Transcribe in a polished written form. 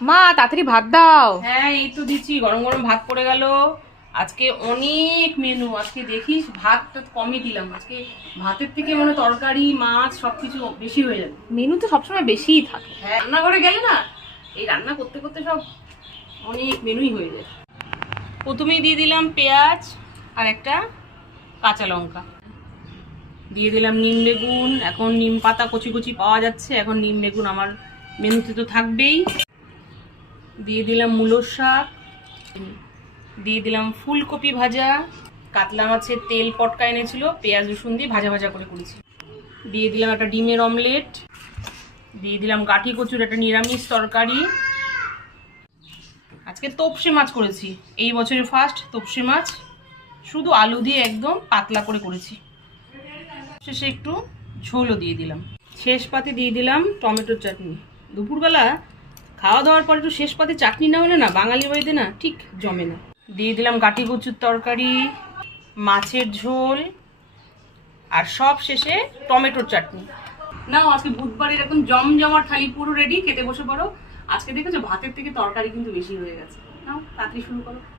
মা তাড়াতাড়ি ভাত দাও। হ্যাঁ এই তো দিচ্ছি, গরম গরম ভাত পড়ে গেল। আজকে অনেক মেনু, আজকে দেখিস ভাতটা কমই দিলাম। আজকে ভাতের থেকে মনে হয় তরকারি মাছ সবকিছু বেশি হয়ে যাবে। মেনু তো সবসময় বেশিই থাকে। হ্যাঁ রান্নাঘরে গেলে না এই রান্না করতে করতে সব অনেক মেনুই হয়ে যায়। প্রথমেই দিয়ে দিলাম পেঁয়াজ আর একটা কাঁচা লঙ্কা, দিয়ে দিলাম নিম বেগুন। এখন নিম পাতা কচি কচি পাওয়া যাচ্ছে, এখন নিম বেগুন আমার মেনুতে তো থাকবেই। দিয়ে দিলাম মূলোর শাক, দিয়ে দিলাম ফুলকপি ভাজা, কাতলা মাছের তেল পটকা এনেছিল, পেঁয়াজ রসুন দিয়ে ভাজা ভাজা করে করেছি। দিয়ে দিলাম একটা ডিমের অমলেট, দিয়ে দিলাম গাঠি কচুর একটা নিরামিষ তরকারি। আজকে তোপসে মাছ করেছি, এই বছরের ফার্স্ট তোপসে মাছ, শুধু আলু দিয়ে একদম পাতলা করে করেছি। শেষে একটু ঝোলও দিয়ে দিলাম। শেষ পাতে দিয়ে দিলাম টমেটোর চাটনি। দুপুরবেলা খাওয়া দাওয়ার পর একটু শেষ পাতে চাটনি না হলে না বাঙালি বাড়িতে না ঠিক জমে না। দিয়ে দিলাম গাঠি কচুর তরকারি, মাছের ঝোল, আর সব শেষে টমেটোর চাটনি। নাও আজকে বুধবারের এখন জমজমার থালি পুরো রেডি, খেতে বসে পড়ো। আজকে দেখেছো ভাতের থেকে তরকারি কিন্তু বেশি হয়ে গেছে। নাও তাড়াতাড়ি শুরু করো।